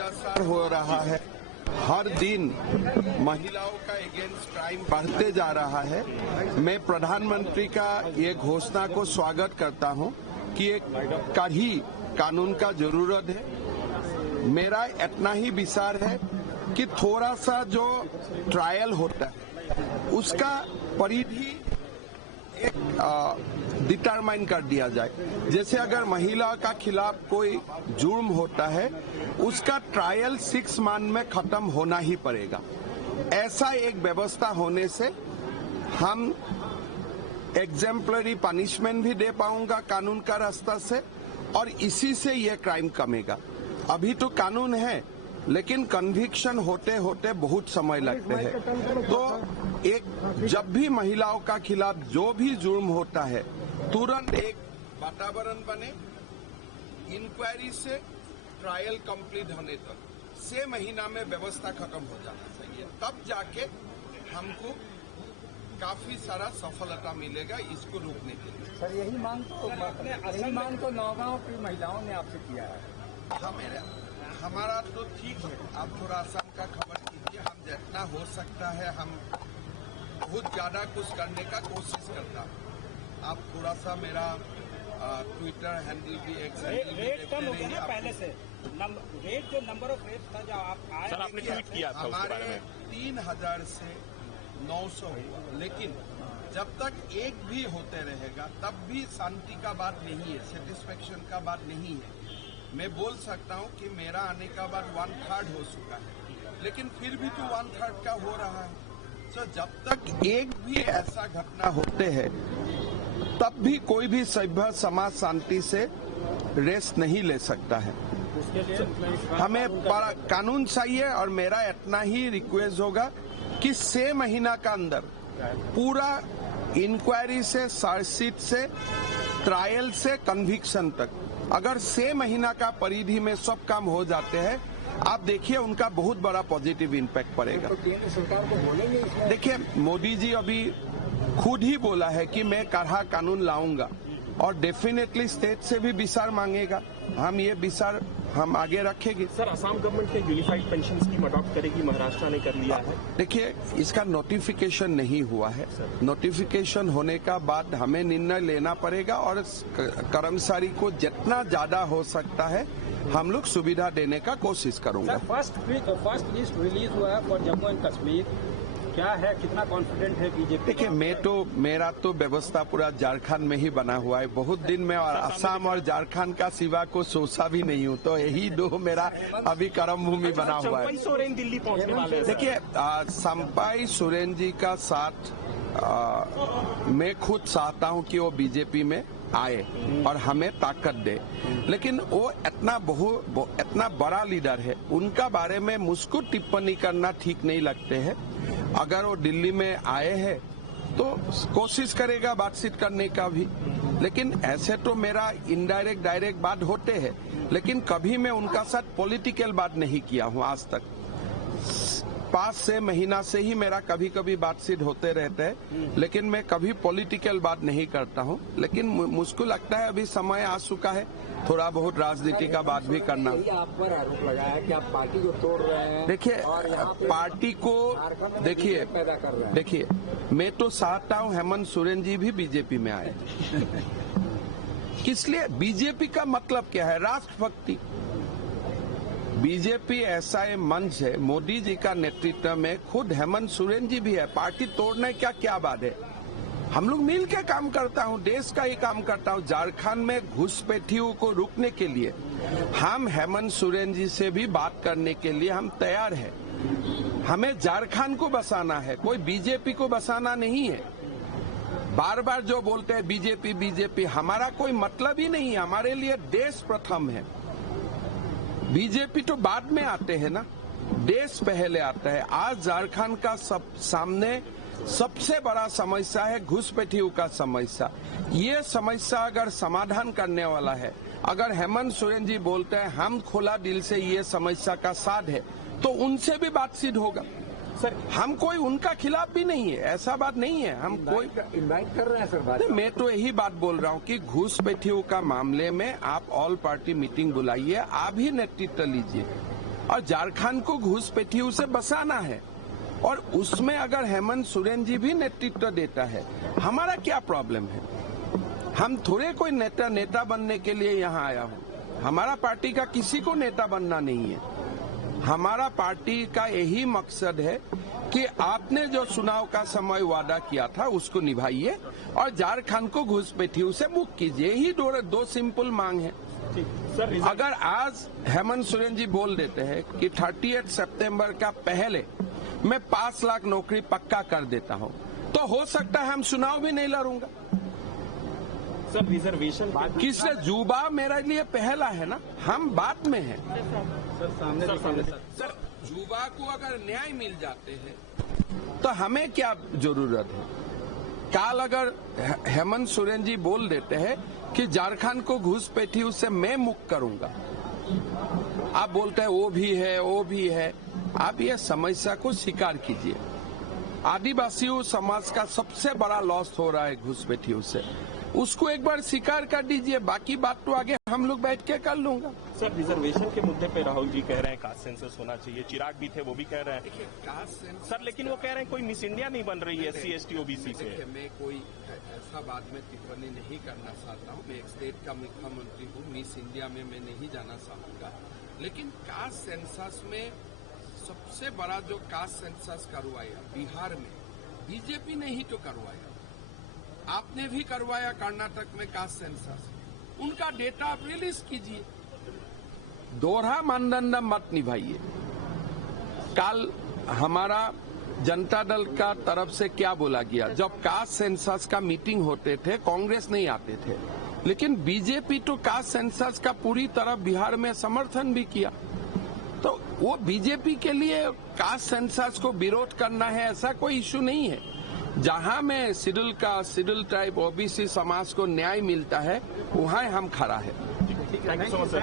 अत्याचार हो रहा है, हर दिन महिलाओं का अगेंस्ट क्राइम बढ़ते जा रहा है। मैं प्रधानमंत्री का ये घोषणा को स्वागत करता हूं कि एक कड़ी कानून का जरूरत है। मेरा इतना ही विचार है कि थोड़ा सा जो ट्रायल होता है उसका परिधि एक डिटरमाइन कर दिया जाए। जैसे अगर महिला का खिलाफ कोई जुर्म होता है उसका ट्रायल 6 मंथ में खत्म होना ही पड़ेगा। ऐसा एक व्यवस्था होने से हम एग्जेम्पलरी पनिशमेंट भी दे पाऊंगा कानून का रास्ता से, और इसी से ये क्राइम कमेगा। अभी तो कानून है लेकिन कन्विक्शन होते होते बहुत समय लगते हैं। तो एक जब भी महिलाओं का खिलाफ जो भी जुर्म होता है तुरंत एक वातावरण बने, इंक्वायरी से ट्रायल कंप्लीट होने तक 6 महीना में व्यवस्था खत्म हो जाना चाहिए, तब जाके हमको काफी सारा सफलता मिलेगा इसको रोकने के लिए। सर यही मांग तो नौगांव की महिलाओं ने आपसे किया है। हमारा तो ठीक है, आप थोड़ा आसाम का खबर कीजिए। हम जितना हो सकता है हम बहुत ज्यादा कुछ करने का कोशिश करता हूँ। आप थोड़ा सा मेरा ट्विटर हैंडल भी रेट कम हो गया ना पहले से। रेट जो नंबर ऑफ रेट था जो आप आए सर आपने ट्वीट किया था उसके बारे में 3000 से 900 हुआ, लेकिन जब तक एक भी होते रहेगा तब भी शांति का बात नहीं है, सेटिस्फेक्शन का बात नहीं है। मैं बोल सकता हूं कि मेरा आने का बाद 1/3 हो चुका है, लेकिन फिर भी तो 1/3 का हो रहा है। तो जब तक एक भी ऐसा घटना होते हैं तब भी कोई भी सभ्य समाज शांति से रेस्ट नहीं ले सकता है। हमें कानून चाहिए और मेरा इतना ही रिक्वेस्ट होगा कि 6 महीना का अंदर पूरा इंक्वायरी से, चार्जशीट से, ट्रायल से कन्विक्शन तक अगर 6 महीना का परिधि में सब काम हो जाते हैं, आप देखिए उनका बहुत बड़ा पॉजिटिव इम्पैक्ट पड़ेगा। तो केंद्र सरकार को बोलेंगे इसमें? देखिए मोदी जी अभी खुद ही बोला है कि मैं कड़ा कानून लाऊंगा और डेफिनेटली स्टेट से भी विचार मांगेगा। हम ये विचार हम आगे रखेंगे। सर असम गवर्नमेंट के यूनिफाइड पेंशन स्कीम अडॉप्ट करेगी, महाराष्ट्र ने कर लिया है। देखिए इसका नोटिफिकेशन नहीं हुआ है, नोटिफिकेशन होने का बाद हमें निर्णय लेना पड़ेगा और कर्मचारी को जितना ज्यादा हो सकता है हम लोग सुविधा देने का कोशिश करूंगा। फर्स्ट लिस्ट रिलीज हुआ है फॉर जम्मू एंड कश्मीर, क्या है, कितना कॉन्फिडेंट है बीजेपी? देखिए मेरा तो व्यवस्था पूरा झारखंड में ही बना हुआ है बहुत दिन में, और असम और झारखंड का सिवा को सोचा भी नहीं हूँ, तो यही दो मेरा अभी कर्म भूमि बना हुआ है। सोरेन दिल्ली पहुंचने वाले हैं। देखिए संपाई सोरेन जी का साथ मैं खुद चाहता हूँ कि वो बीजेपी में आए और हमें ताकत दे, लेकिन वो इतना बड़ा लीडर है, उनका बारे में मुझको टिप्पणी करना ठीक नहीं लगते है। अगर वो दिल्ली में आए हैं तो कोशिश करेगा बातचीत करने का भी, लेकिन ऐसे तो मेरा इनडायरेक्ट डायरेक्ट बात होते हैं, लेकिन कभी मैं उनका साथ पॉलिटिकल बात नहीं किया हूँ आज तक। 5-6 महीना से ही मेरा कभी कभी बातचीत होते रहते हैं, लेकिन मैं कभी पॉलिटिकल बात नहीं करता हूं। लेकिन मुझको लगता है अभी समय आ चुका है थोड़ा बहुत राजनीति का बात भी करना। आप पर आरोप लगाया है कि आप पार्टी को तोड़ रहे हैं। देखिए पार्टी को देखिए मैं तो चाहता हूं हेमंत सोरेन जी भी बीजेपी में आए। किस लिए? बीजेपी का मतलब क्या है? राष्ट्रभक्ति। बीजेपी ऐसा मंच है, मोदी जी का नेतृत्व में खुद हेमंत सोरेन जी भी है। पार्टी तोड़ने का क्या बात है? हम लोग मिल के काम करता हूँ, देश का ही काम करता हूँ। झारखंड में घुसपैठियों को रोकने के लिए हम हेमंत सोरेन जी से भी बात करने के लिए हम तैयार हैं। हमें झारखंड को बसाना है, कोई बीजेपी को बसाना नहीं है। बार बार जो बोलते हैं बीजेपी बीजेपी, हमारा कोई मतलब ही नहीं है। हमारे लिए देश प्रथम है, बीजेपी तो बाद में आते हैं ना, देश पहले आता है। आज झारखंड का सामने सबसे बड़ा समस्या है घुसपैठियों का समस्या। ये समस्या अगर समाधान करने वाला है, अगर हेमंत सोरेन जी बोलते हैं हम खुला दिल से ये समस्या का साथ है, तो उनसे भी बातचीत होगा। सर हम कोई उनका खिलाफ भी नहीं है, ऐसा बात नहीं है। हम कोई इनवाइट कर रहे हैं सर। मैं तो यही बात बोल रहा हूँ कि घुसपैठियों का मामले में आप ऑल पार्टी मीटिंग बुलाइए, आप ही नेतृत्व लीजिए। और झारखंड को घुसपैठियों से बचाना है। और उसमें अगर हेमंत सोरेन जी भी नेतृत्व देता है, हमारा क्या प्रॉब्लम है? हम थोड़े कोई नेता बनने के लिए यहाँ आया हूँ। हमारा पार्टी का किसी को नेता बनना नहीं है। हमारा पार्टी का यही मकसद है कि आपने जो चुनाव का समय वादा किया था उसको निभाइए और झारखंड को घुसपैठियों से मुक्त कीजिए। यही दो सिंपल मांग है। सर, अगर आज हेमंत सोरेन जी बोल देते हैं कि 30 सितंबर का पहले मैं 5 लाख नौकरी पक्का कर देता हूं, तो हो सकता है हम चुनाव भी नहीं लड़ूंगा। सर, रिजर्वेशन किससे जुबा मेरे लिए पहला है ना, हम बात में हैं। सर, जुबा को अगर न्याय मिल जाते हैं तो हमें क्या जरूरत है? काल अगर हेमंत सोरेन जी बोल देते हैं कि झारखंड को घुसपैठियों से मैं मुक्त करूंगा, आप बोलते हैं वो भी है। आप ये समस्या को स्वीकार कीजिए। आदिवासियों समाज का सबसे बड़ा लॉस हो रहा है घुसपैठियों से, उसको एक बार स्वीकार कर दीजिए। बाकी बात तो आगे हम लोग बैठ के कर लूंगा। सर, रिजर्वेशन के मुद्दे पे राहुल जी कह रहे हैं कास्ट सेंसस होना चाहिए। चिराग भी थे, वो भी कह रहे हैं। देखिए, कास्ट सेंसस सर, लेकिन वो कह रहे हैं कोई मिस इंडिया नहीं बन रही है SC ST OBC से। मैं कोई ऐसा बात में टिप्पणी नहीं करना चाहता हूँ। मैं एक स्टेट का मुख्यमंत्री हूँ, मिस इंडिया में मैं नहीं जाना चाहूंगा। लेकिन कास्ट सेंसस में सबसे बड़ा जो कास्ट सेंसस करवाया बिहार में, बीजेपी ने ही तो करवाया। आपने भी करवाया कर्नाटक में कास्ट सेंसस, उनका डेटा आप रिलीज कीजिए। दोहरा मानदंड मत निभाइए। कल हमारा जनता दल का तरफ से क्या बोला गया, जब कास्ट सेंसस का मीटिंग होते थे कांग्रेस नहीं आते थे, लेकिन बीजेपी तो कास्ट सेंसस का पूरी तरह बिहार में समर्थन भी किया। तो वो बीजेपी के लिए कास्ट सेंसस को विरोध करना है ऐसा कोई इश्यू नहीं है। जहां में शेड्यूल टाइप OBC समाज को न्याय मिलता है वहां हम खड़ा है। Thank you so much sir.